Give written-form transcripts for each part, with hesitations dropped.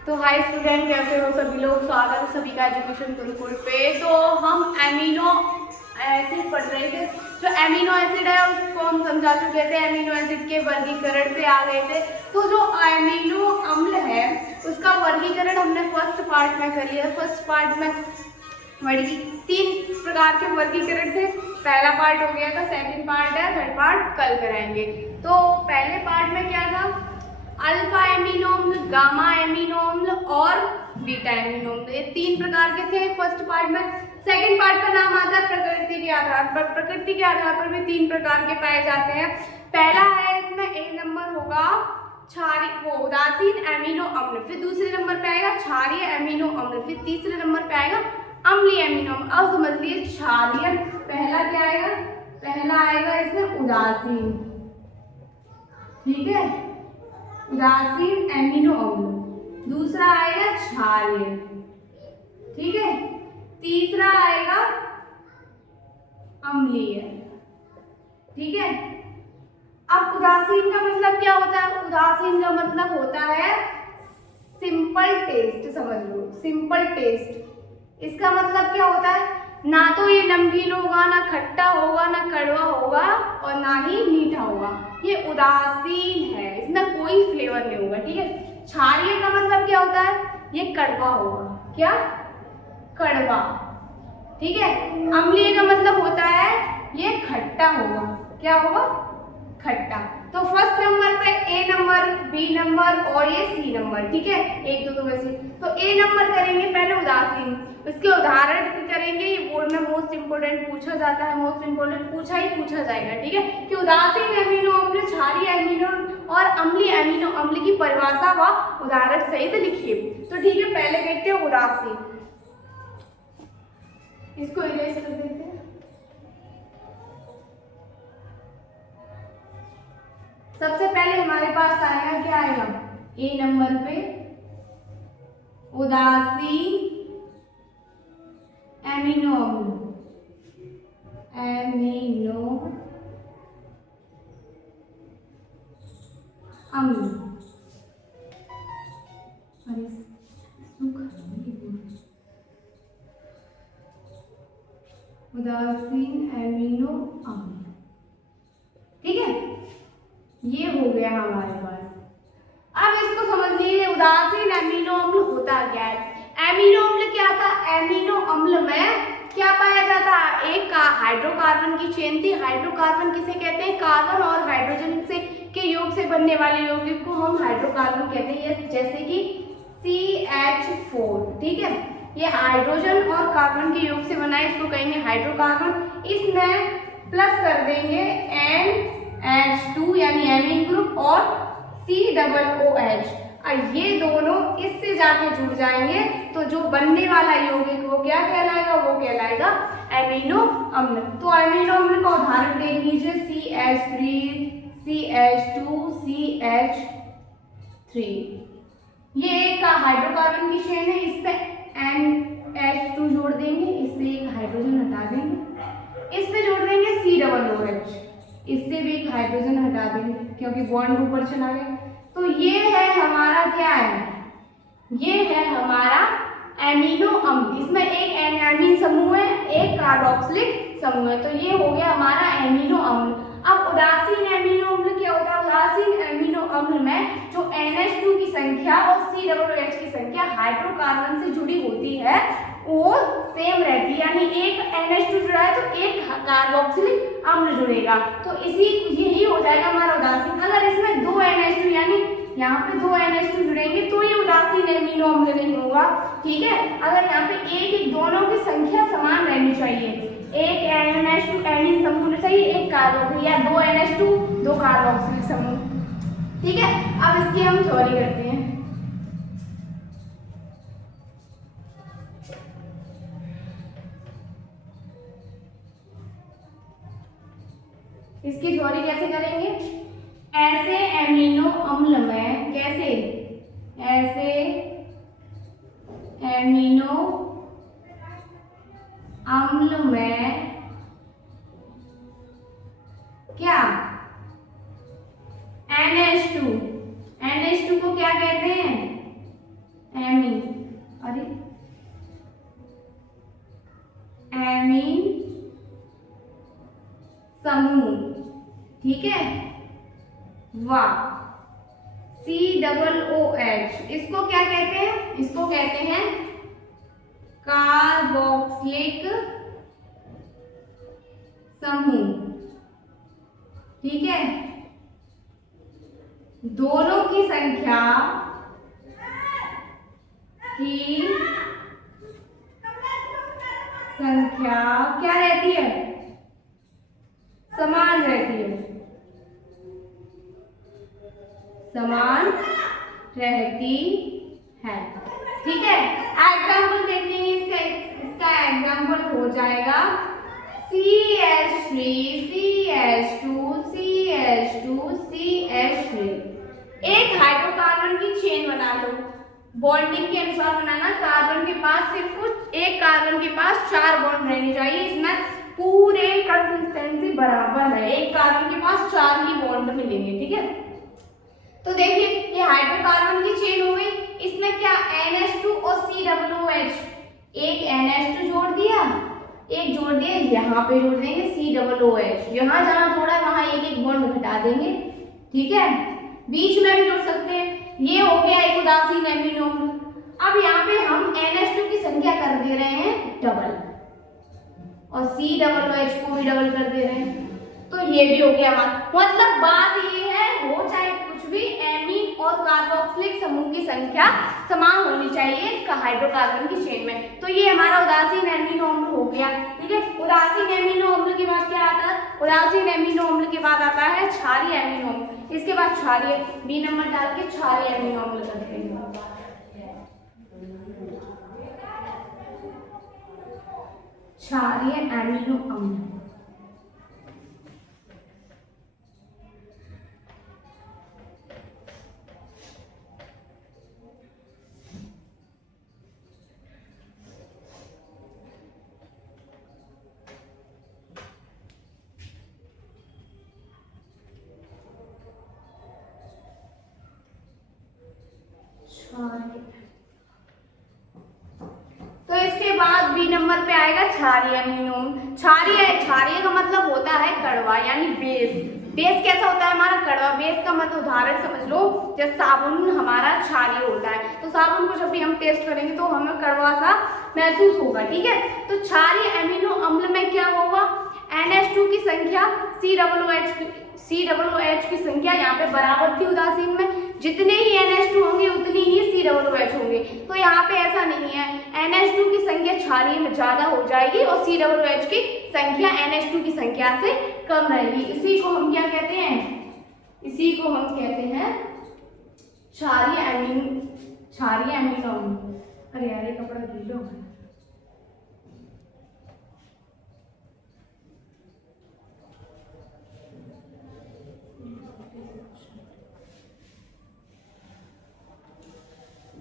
तो hi student, कैसे हो सभी लोग। स्वागत है सभी का एजुकेशन गुरुकुल पे। तो हम एमिनो एसिड पढ़ रहे थे। जो एमिनो एसिड है उसको हम समझा चुके थे, एमिनो एसिड के वर्गीकरण पे आ गए थे। तो जो एमिनो अम्ल है उसका वर्गीकरण हमने फर्स्ट पार्ट में कर लिया। फर्स्ट पार्ट में तीन प्रकार के वर्गीकरण थे। पहला पार्ट हो गया था, सेकंड पार्ट है, थर्ड पार्ट कल कराएंगे। तो पहले पार्ट में क्या था, अल्फा एमिनो अम्ल, गामा एमिनो अम्ल और बीटा एमिनो अम्ल, ये तीन प्रकार के थे फर्स्ट पार्ट में। सेकंड पार्ट का नाम आता है प्रकृति के आधार पर। प्रकृति के आधार पर भी तीन प्रकार के पाए जाते हैं। पहला है, इसमें एक नंबर होगा क्षारीय उदासीन एमिनो अम्ल, फिर दूसरे नंबर पे आएगा क्षारीय एमिनो अम्ल, फिर तीसरे नंबर पे आएगा अम्लीय एमिनो अम्ल। अब समझ लीजिए क्षारीय पहला क्या आएगा, पहला आएगा इसमें उदासीन, ठीक है, उदासीन एमिनो अम्ल। दूसरा आएगा क्षारीय, ठीक है, तीसरा आएगा अम्लीय, ठीक है। अब उदासीन का मतलब क्या होता है, उदासीन का मतलब होता है सिंपल टेस्ट, समझ लो सिंपल टेस्ट। इसका मतलब क्या होता है, ना तो ये नमकीन होगा, ना खट्टा होगा, ना कड़वा होगा और ना ही मीठा होगा। ये उदासीन है, इसमें कोई फ्लेवर नहीं होगा, ठीक है। क्षारीय का मतलब क्या होता है, ये कड़वा होगा, क्या, कड़वा, ठीक है। अम्लीय का मतलब होता है ये खट्टा होगा, क्या होगा, खट्टा। तो फर्स्ट नंबर पे ए नंबर, बी नंबर और ये सी नंबर, ठीक है, एक दो वैसे। तो ए नंबर करेंगे पहले उदासीन, इसके उदाहरण करेंगे। ये बोर्ड में मोस्ट इंपोर्टेंट पूछा जाता है, मोस्ट इंपोर्टेंट पूछा जाएगा, ठीक है, कि उदासीन एमिनो अम्ल, क्षारीय एमिनो और अम्लीय एमिनो अम्ल की परिभाषा व उदाहरण सहित लिखिए। तो ठीक है, पहले देखते हैं उदासीन, इसको इरेज कर देते हैं। सबसे पहले हमारे पास आएगा, क्या आएगा, ए नंबर पे उदासीन एमिनो अम्ल, एमिनो अम्ल। अरे उदासीन एमिनो अम्ल, ठीक है, ये हो गया हमारे पास। अब इसको समझ लीजिए उदासीन एमिनो अम्ल होता क्या है। एमिनो अम्ल क्या था, एमिनो अम्ल में क्या पाया जाता है, एक का हाइड्रोकार्बन की चेन थी। हाइड्रोकार्बन किसे कहते हैं, कार्बन और हाइड्रोजन से के योग से बनने वाले यौगिक को हम हाइड्रोकार्बन कहते हैं, जैसे कि CH4, ठीक है। ये हाइड्रोजन और कार्बन के योग से बना है, इसको कहेंगे हाइड्रोकार्बन। इसमें प्लस कर देंगे NH2 यानी एमीन ग्रुप और COOH, और ये दोनों इससे जाके जुड़ जाएंगे, तो जो बनने वाला यौगिक वो क्या कहलाएगा, वो कहलाएगा एमिनो अम्ल। तो एमिनो अम्ल का उदाहरण देख लीजिए, CH3, CH2, CH3। ये एक हाइड्रोकार्बन की चेन है, इस पे NH2 जोड़ देंगे, इससे एक हाइड्रोजन हटा देंगे, इस पे जोड़ देंगे COOH, इससे भी एक हाइड्रोजन हटा देंगे क्योंकि बॉन्ड ऊपर चला गया। तो ये है हमारा, क्या है, ये है हमारा एमिनो अम्ल। इसमें एक एमीन समूह है, एक कार्बोक्सिलिक समूह है, तो ये हो गया हमारा एमिनो अम्ल। अब उदासीन एमिनो अम्ल क्या होता है, उदासीन एमिनो अम्ल में जो NH2 की संख्या और COOH की संख्या हाइड्रोकार्बन से जुड़ी होती है वो सेम रहती है, यानी एक NH2 जुड़ा है तो एक कार्बोक्सिलिक अम्ल जुड़ेगा, तो यही हो जाएगा हमारा उदासीन। अगर इसमें दो NH2 यानी यहाँ पे दो NH2 जुड़ेंगे तो ये उदासीन एमिनो अम्ल नहीं होगा, ठीक है। अगर यहाँ पे एक दोनों की संख्या समान रहनी चाहिए, एक NH2 एमीन समूह चाहिए, एक कार्बोक्सिल, या दो NH2 दो कार्बोक्सिलिक समूह, ठीक है। अब इसकी हम थ्योरी करते हैं। इसकी थ्योरी कैसे करेंगे, ऐसे एमिनो अम्ल में, कैसे, ऐसे एमिनो अम्ल में क्या, NH2 को क्या कहते हैं, एमीन, अरे एमीन समूह, ठीक है। वाह, COOH, इसको क्या कहते हैं? इसको कहते हैं कार्बोक्सिलिक समूह, ठीक है। दोनों की संख्या क्या रहती है? समान रहती है, समान रहती है, ठीक है। एग्जाम्पल देखेंगे इसका एग्जाम्पल हो जाएगा CH3 CH2 CH2 CH3। एक हाइड्रोकार्बन की चेन बना लो, बॉन्डिंग के अनुसार बनाना। कार्बन के पास सिर्फ एक कार्बन के पास 4 बॉन्ड रहने चाहिए, इसमें पूरे कंसिस्टेंसी बराबर है, एक कार्बन के पास 4 ही बॉन्ड मिलेंगे, ठीक है। तो देखिए ये हाइड्रोकार्बन की चेन हो गई, इसमें क्या NH2 और COOH, एक NH2 जोड़ दिया, एक जोड़ दिया, यहाँ पे जोड़ देंगे COOH, यहाँ जहाँ जोड़ा वहाँ एक बॉन्ड घटा देंगे, ठीक है। बीच में भी जोड़ सकते हैं, ये हो गया एक उदासीन एमिनो अम्ल। अब यहाँ पे हम NH2 की संख्या कर दे रहे हैं डबल और COOH को भी डबल कर दे रहे हैं, तो ये भी हो गया हमारा। मतलब बात ये है, हो चाहे कुछ भी, एमीन और कार्बोक्सिलिक समूह की संख्या समान होनी चाहिए हाइड्रोकार्बन की चेन में। तो ये हमारा उदासीन एमिनो अम्ल हो गया, ठीक है। उदासीन एमिनो अम्ल के बाद क्या आता है? उदासीन एमिनो अम्ल के बाद आता है क्षारीय एमिनो अम्ल। इसके बाद क्षारीय, B नंबर डाल के क्षारीय एमिनो अम्ल करते हैं। क्षारीय एमिनो अम्ल, तो इसके बाद B नंबर पे आएगा क्षारीय एमिनो अम्ल। क्षारीय का मतलब होता है कड़वा, यानी बेस। बेस कैसा होता है हमारा? कड़वा। बेस का मतलब उदाहरण समझ लो, जैसे साबुन हमारा क्षारीय होता है, तो साबुन को जब भी हम टेस्ट करेंगे तो हमें कड़वा सा महसूस होगा, ठीक है। तो क्षारीय एमिनो अम्ल में क्या होगा? NH2 की संख्या COOH की संख्या यहाँ पे बराबर थी उदासीन में, जितने ही NH2 होंगे उतनी ही COOH होंगे। तो यहाँ पे ऐसा नहीं है, NH2 की संख्या क्षारीय में ज्यादा हो जाएगी और COOH की संख्या NH2 की संख्या से कम रहेगी। इसी को हम क्या कहते हैं? इसी को हम कहते हैं क्षारीय एमिनो अम्ल। अरे यार ये कपड़ा गीला हो गया।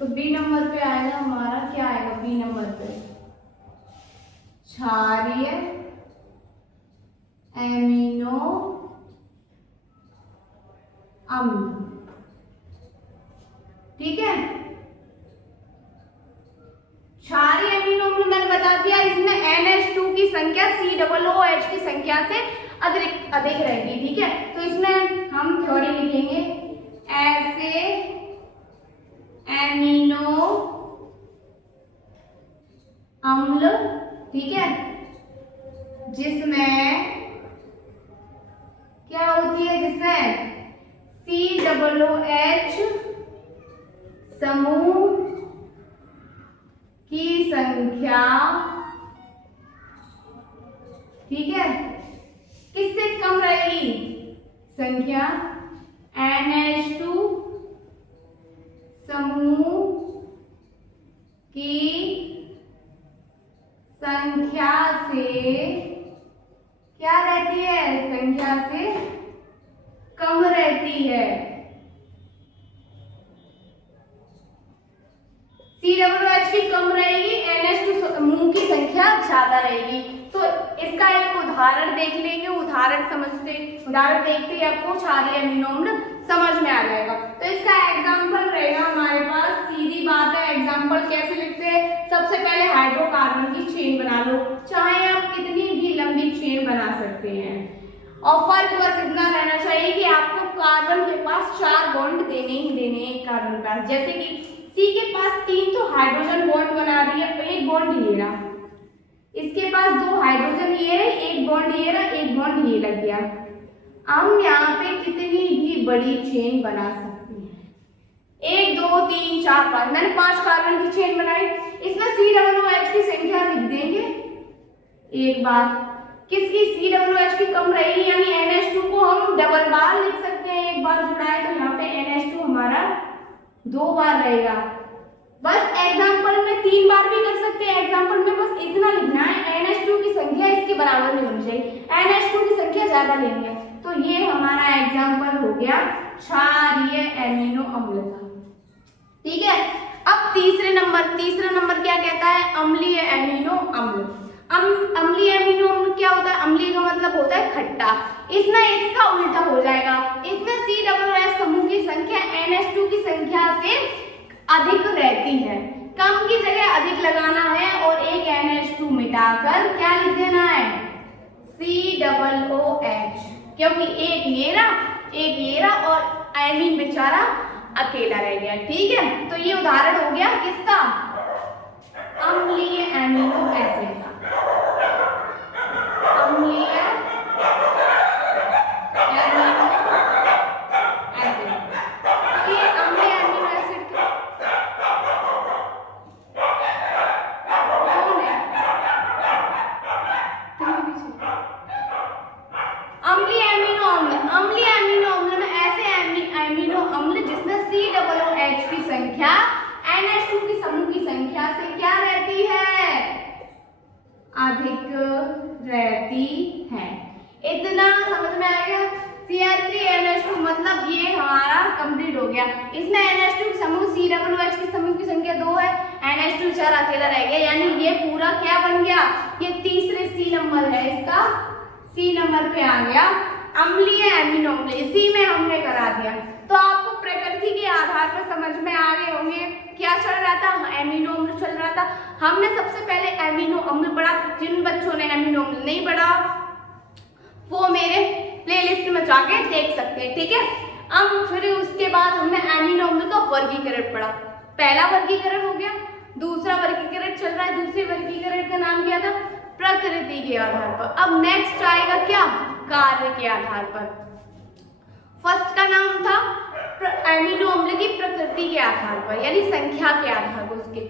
तो B नंबर पे आएगा हमारा, क्या आएगा B नंबर पे? क्षारीय एमिनो अम्ल, ठीक है। क्षारीय एमिनो अम्ल मैंने बता दिया, इसमें NH2 की संख्या COOH की संख्या से अधिक रहेगी, ठीक है। तो इसमें हम थ्योरी लिखेंगे, ऐसे एमिनो अम्ल, ठीक है, जिसमें क्या होती है? जिसमें COOH समूह की संख्या, ठीक है, किससे कम रहेगी? संख्या NH2 समूह की संख्या से क्या रहती है? संख्या से कम रहती है। COOH की कम रहेगी, NH2 समूह की संख्या ज्यादा रहेगी। तो इसका एक उदाहरण देख लेंगे, उदाहरण देखते ही आपको क्षारीय एमिनो अम्ल समझ में आ जाएगा। तो इसका एग्जाम्पल रहेगा हमारे पास, सीधी बात है, हाइड्रोकार्बन की चेन बना लो, चाहे आप कितनी भी लंबी चेन बना सकते हैं। और फर्क बस इतना रहना चाहिए कि आपको कार्बन के पास 4 बॉन्ड देने ही देने हैं कार्बन के पास। जैसे कि सी के पास 3 तो हाइड्रोजन बॉन्ड बना रही है, एक बॉन्ड ये रहा, इसके पास 2 हाइड्रोजन ये रहे, एक बॉन्ड ये रहा, एक बॉन्ड ये लग गया। हम यहाँ पे कितनी भी बड़ी चेन बना सकते हैं, 1 2 3 4 5, मैंने 5 कार्बन की चेन बनाई। इसमें COOH की संख्या लिख देंगे एक बार, किसकी COOH की कम रहेगी, यानी NH2 को हम डबल बार लिख सकते हैं। एक बार जुड़ाए तो यहाँ पे NH2 हमारा 2 बार रहेगा। बस एग्जाम्पल में 3 बार भी कर सकते हैं, एग्जाम्पल में बस इतना लिखना है NH2 की संख्या इसके बराबर नहीं होनी चाहिए, NH2 की संख्या ज्यादा लेनी है। तो ये हमारा एग्जाम्पल हो गया क्षारीय एमिनो अम्ल का। ठीक है, अब तीसरा नंबर क्या कहता है, अम्लीय एमिनो अम्ल। अम्लीय एमिनो अम्ल क्या होता है, अम्लीय का मतलब होता है खट्टा, इसमें इसका उल्टा हो जाएगा। इसमें COOH समूह की संख्या NH2 की संख्या से अधिक रहती है, कम की जगह अधिक लगाना है और एक NH2 मिटाकर क्या लिख देना है, COOH, क्योंकि एक ये रहा और एमीन बेचारा अकेला रह गया। ठीक है, तो ये उदाहरण हो गया किसका, अम्लीय एमिनो एसिड का। अम्लीय एमिनो एसिड, ये अम्लीय एमिनो एसिड कौन है, अम्लीय एमिनो अम्ल में ऐसे एमिनो अम्ल जिसमें COOH की संख्या NH2 की समूह की संख्या से क्या रहती है, अधिक रहती है। इतना समझ में आ गया, CH3NH2 मतलब ये हमारा कंप्लीट हो गया। इसमें NH2 समूह COOH की समूह की संख्या 2 है, NH2 चार अकेला रह गया, यानी ये पूरा क्या बन गया, ये तीसरे C नंबर है, इसका C नंबर पे आ गया अम्लीय एमिनो अम्ल। इसी में हमने करा दिया। तो आपको प्रकृति के आधार पर समझ में आ गए होंगे क्या चल रहा था, एमिनो अम्ल चल रहा था। हमने सबसे पहले एमिनो अम्ल पढ़ा, जिन बच्चों ने एमिनो अम्ल नहीं पढ़ा वो मेरे प्लेलिस्ट में जाके देख सकते हैं। ठीक है, अब फिर उसके बाद हमने एमिनो अम्ल का वर्गीकरण पढ़ा। पहला वर्गीकरण हो गया, दूसरा वर्गीकरण चल रहा है, दूसरे वर्गीकरण का नाम क्या था, प्रकृति के आधार पर। अब नेक्स्ट आएगा क्या, कार्य के आधार पर। फर्स्ट का नाम था एमिनो अम्ल की प्रकृति के आधार पर, यानी संख्या के आधार पर उसके।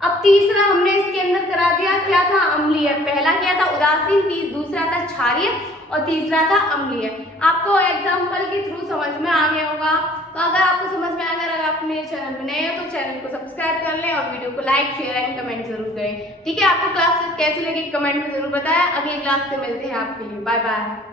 अब तीसरा हमने इसके अंदर करा दिया, क्या था, अम्लीय। पहला क्या था, उदासीन, दूसरा था क्षारीय और तीसरा था अम्लीय। आपको एग्जाम्पल के थ्रू समझ में आ गया होगा। तो अगर आपको समझ में आ गया, अगर आप मेरे चैनल पर नए हो तो चैनल को सब्सक्राइब कर लें और वीडियो को लाइक शेयर एंड कमेंट जरूर करें। ठीक है, आपको क्लास कैसी लगी कमेंट में जरूर बताएं। अगली क्लास से मिलते हैं, आपके लिए बाय बाय।